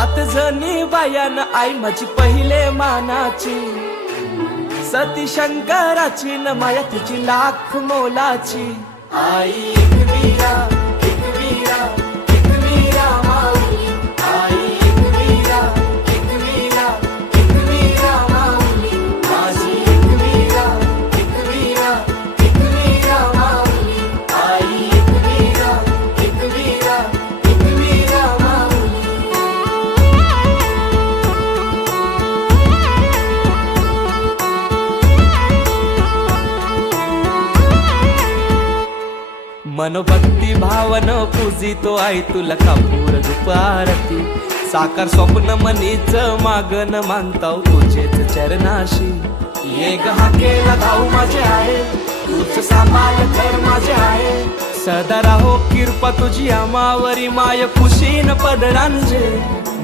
7 जणी बायान आई माझी पहिले मानाची, सती शंकराची न माया तिची लाख मोलाची. आई एकवीरा एकवीरा एकवीरा माऊली, आई एकवीरा एकवीरा एकवीरा माऊली, माझी एकवीरा एकवीरा एकवीरा माऊली, आई एकवीरा एकवीरा एकवीरा माऊली. मनोभक्ती भावन पूजितो आई तुला कापूर दुपारती, साकार स्वप्न मनीच मागन मानताव तुझेच चरणाशी. ये हाकेला धाऊ माझे आहे, तूच सांभाळ कर माझे आहे, सदा राहो कृपा तुझी आमावरी, माय खुशीन पदरांजे.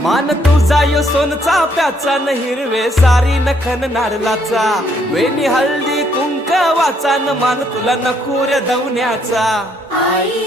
मान तुझा यो सोनचा प्याचा न हिरवे सारी नखन नारलाचा, वेणी हळदी कुंक वाचा न मान तुला नकुर दवण्याचा. आई